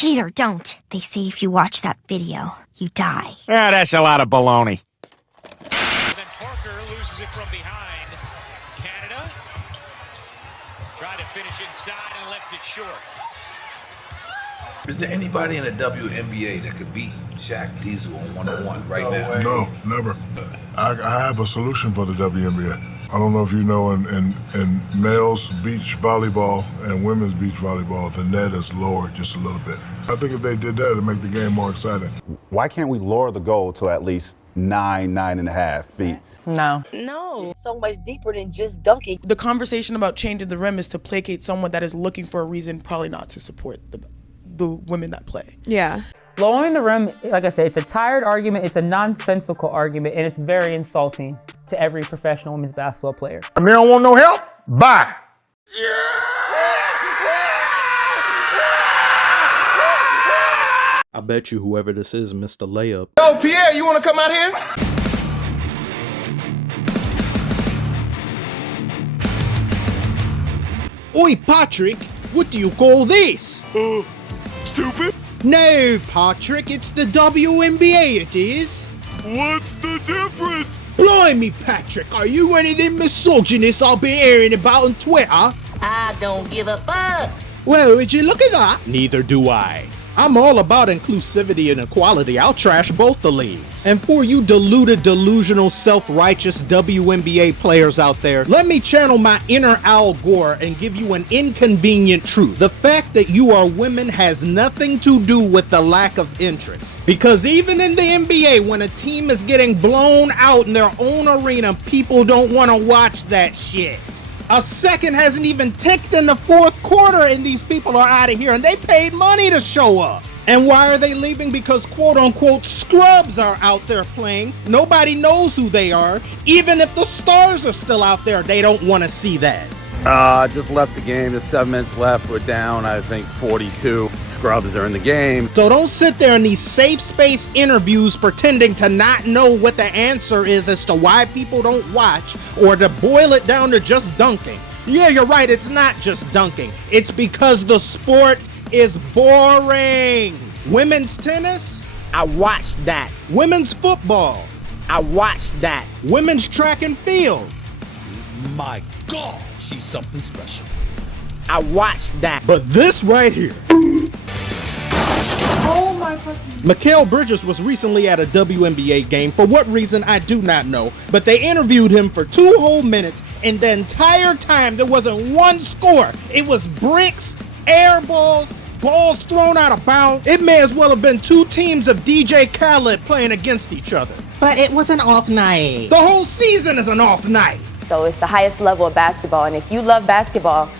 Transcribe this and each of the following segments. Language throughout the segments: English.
Peter, don't. They say if you watch that video, you die. Ah, that's a lot of baloney. Then Parker loses it from behind. Canada tried to finish inside and left it short. Is there anybody in the WNBA that could beat Shaq Diesel on one-on-one right now? No, never. I have a solution for the WNBA. I don't know if you know, in males beach volleyball and women's beach volleyball, the net is lowered just a little bit. I think if they did that, it'd make the game more exciting. Why can't we lower the goal to at least 9.5 feet? No. No. So much deeper than just dunking. The conversation about changing the rim is to placate someone that is looking for a reason, probably not to support the women that play. Yeah. Lowering the rim, like I said, it's a tired argument, it's a nonsensical argument, and it's very insulting to every professional women's basketball player. I mean, I don't want no help? Bye. I bet you whoever this is missed a layup. Yo, Pierre, you want to come out here? Oi, Patrick, what do you call this? Stupid? No, Patrick, it's the WNBA, it is. What's the difference? Blimey, Patrick, are you any of them misogynists I've been hearing about on Twitter? I don't give a fuck. Well, would you look at that? Neither do I. I'm all about inclusivity and equality. I'll trash both the leagues. And for you deluded, delusional, self-righteous WNBA players out there, let me channel my inner Al Gore and give you an inconvenient truth. The fact that you are women has nothing to do with the lack of interest. Because even in the NBA, when a team is getting blown out in their own arena, people don't want to watch that shit. A second hasn't even ticked in the fourth quarter and these people are out of here and they paid money to show up. And why are they leaving? Because quote unquote scrubs are out there playing. Nobody knows who they are. Even if the stars are still out there, they don't want to see that. Just left the game. There's 7 minutes left. We're down, I think, 42. Scrubs are in the game. So don't sit there in these safe space interviews pretending to not know what the answer is as to why people don't watch, or to boil it down to just dunking. Yeah, you're right. It's not just dunking. It's because the sport is boring. Women's tennis? I watched that. Women's football? I watched that. Women's track and field? My God, she's something special. I watched that. But this right here. Oh my fucking. Mikal Bridges was recently at a WNBA game. For what reason, I do not know. But they interviewed him for 2 whole minutes, and the entire time there wasn't one score. It was bricks, air balls, balls thrown out of bounds. It may as well have been 2 teams of DJ Khaled playing against each other. But it was an off night. The whole season is an off night. So it's the highest level of basketball, and if you love basketball,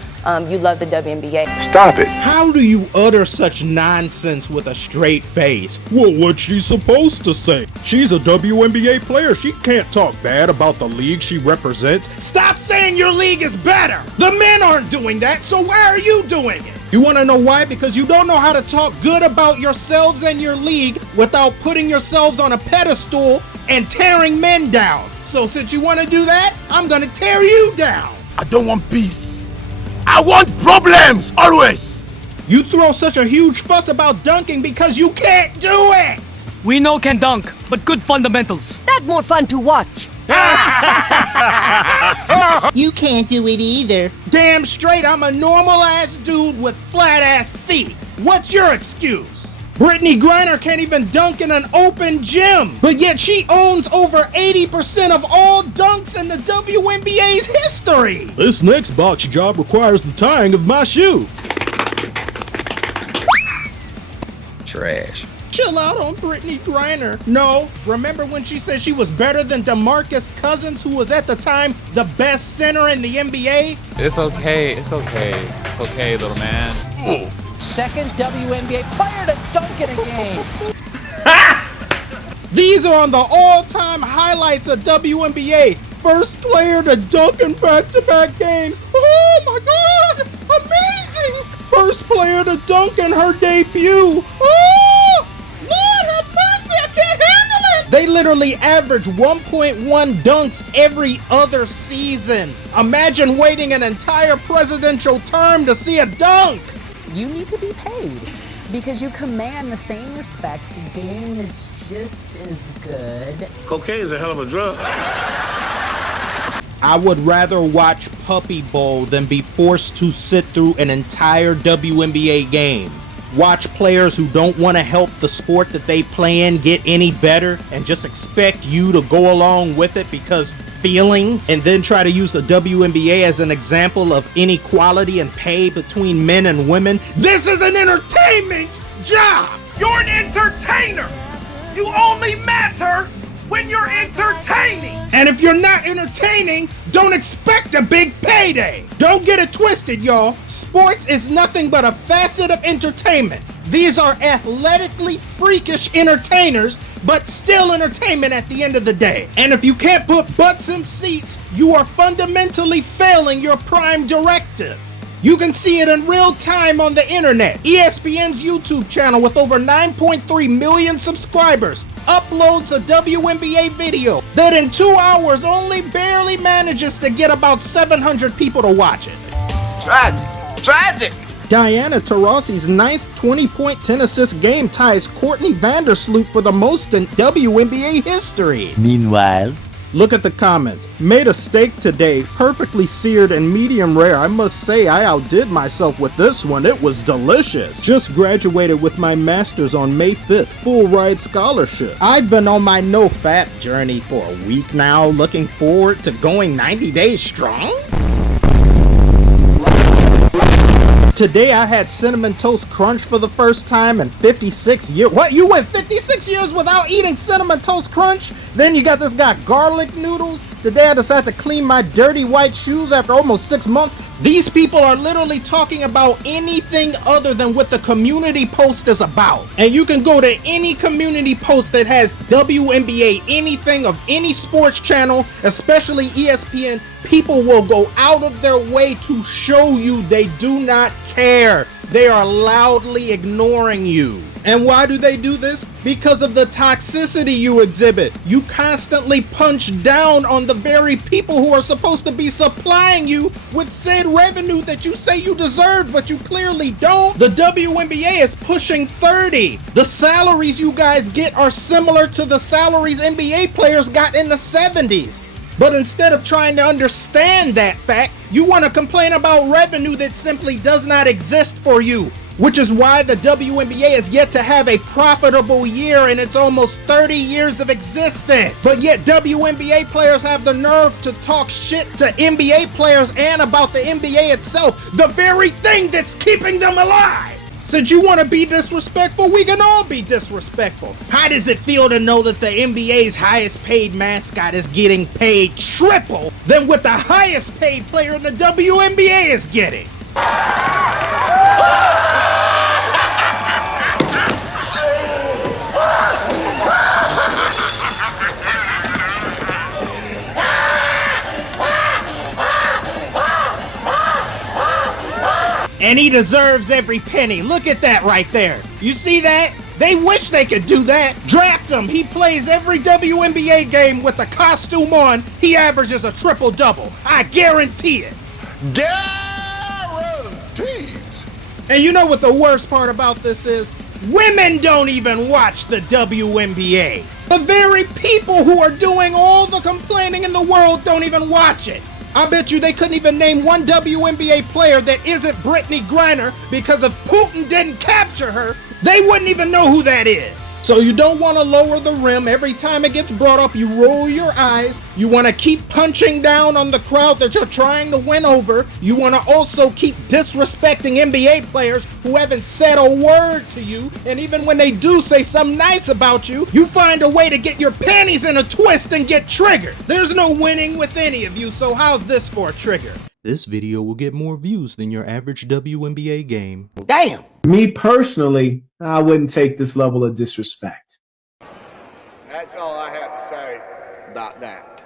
you love the WNBA. Stop it. How do you utter such nonsense with a straight face? Well, what's she supposed to say? She's a WNBA player. She can't talk bad about the league she represents. Stop saying your league is better. The men aren't doing that, so why are you doing it? You want to know why? Because you don't know how to talk good about yourselves and your league without putting yourselves on a pedestal and tearing men down. So since you want to do that, I'm going to tear you down. I don't want peace. I want problems, always. You throw such a huge fuss about dunking because you can't do it. We know can dunk, but good fundamentals. That's more fun to watch. You can't do it either. Damn straight, I'm a normal ass dude with flat ass feet. What's your excuse? Brittany Griner can't even dunk in an open gym, but yet she owns over 80% of all dunks in the WNBA's history. This next box job requires the tying of my shoe. Trash. Chill out on Brittany Griner. No, remember when she said she was better than DeMarcus Cousins, who was at the time the best center in the NBA? It's okay, it's okay. It's okay, little man. Ooh. Second WNBA player to dunk in a game. These are on the all-time highlights of WNBA. First player to dunk in back-to-back games. Oh my God, amazing! First player to dunk in her debut. Oh, Lord have mercy, I can't handle it! They literally average 1.1 dunks every other season. Imagine waiting an entire presidential term to see a dunk. You need to be paid. Because you command the same respect, the game is just as good. Cocaine is a hell of a drug. I would rather watch Puppy Bowl than be forced to sit through an entire WNBA game. Watch players who don't want to help the sport that they play in get any better and just expect you to go along with it because feelings, and then try to use the WNBA as an example of inequality and pay between men and women. This is an entertainment job! You're an entertainer. You only matter when you're entertaining. And if you're not entertaining, don't expect a big payday. Don't get it twisted, y'all. Sports is nothing but a facet of entertainment. These are athletically freakish entertainers, but still entertainment at the end of the day. And if you can't put butts in seats, you are fundamentally failing your prime directive. You can see it in real time on the internet. ESPN's YouTube channel with over 9.3 million subscribers uploads a WNBA video that in 2 hours only barely manages to get about 700 people to watch it. Tragic. Diana Taurasi's 9th 20-point 10-assist game ties Courtney Vandersloot for the most in WNBA history. Meanwhile, look at the comments. Made a steak today, perfectly seared and medium rare. I must say I outdid myself with this one. It was delicious. Just graduated with my master's on May 5th, full ride scholarship. I've been on my no fat journey for a week now, looking forward to going 90 days strong. Today I had Cinnamon Toast Crunch for the first time in 56 years. What? You went 56 years without eating Cinnamon Toast Crunch? Then you got this guy garlic noodles. Today I decided to clean my dirty white shoes after almost 6 months. These people are literally talking about anything other than what the community post is about. And you can go to any community post that has WNBA, anything of any sports channel, especially ESPN. People will go out of their way to show you they do not care. They are loudly ignoring you. And why do they do this? Because of the toxicity you exhibit. You constantly punch down on the very people who are supposed to be supplying you with said revenue that you say you deserve, but you clearly don't. The WNBA is pushing 30. The salaries you guys get are similar to the salaries NBA players got in the 70s. But instead of trying to understand that fact, you want to complain about revenue that simply does not exist for you. Which is why the WNBA is yet to have a profitable year in its almost 30 years of existence. But yet WNBA players have the nerve to talk shit to NBA players and about the NBA itself, the very thing that's keeping them alive. Since you want to be disrespectful, we can all be disrespectful. How does it feel to know that the NBA's highest paid mascot is getting paid triple than what the highest paid player in the WNBA is getting? And he deserves every penny. Look at that right there. You see that? They wish they could do that. Draft him. He plays every WNBA game with a costume on. He averages a triple-double. I guarantee it. Guaranteed. And you know what the worst part about this is? Women don't even watch the WNBA. The very people who are doing all the complaining in the world don't even watch it. I bet you they couldn't even name one WNBA player that isn't Brittany Griner, because if Putin didn't capture her, they wouldn't even know who that is. So you don't want to lower the rim. Every time it gets brought up, you roll your eyes. You want to keep punching down on the crowd that you're trying to win over. You want to also keep disrespecting NBA players who haven't said a word to you. And even when they do say something nice about you, you find a way to get your panties in a twist and get triggered. There's no winning with any of you, so how's this for a trigger? This video will get more views than your average WNBA game. Damn. Me personally, I wouldn't take this level of disrespect. That's all I have to say about that.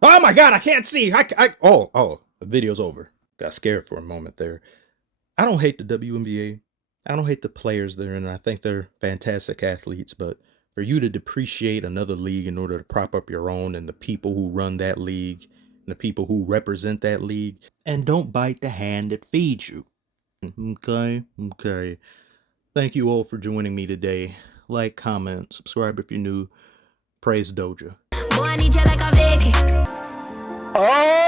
Oh my God, I can't see. The video's over. Got scared for a moment there. I don't hate the WNBA. I don't hate the players there, and I think they're fantastic athletes, but for you to depreciate another league in order to prop up your own and the people who run that league and the people who represent that league, and don't bite the hand that feeds you. Okay. Thank you all for joining me today. Like, comment, subscribe if you're new. Praise Doja. Boy, I need you like a Vicky. Oh!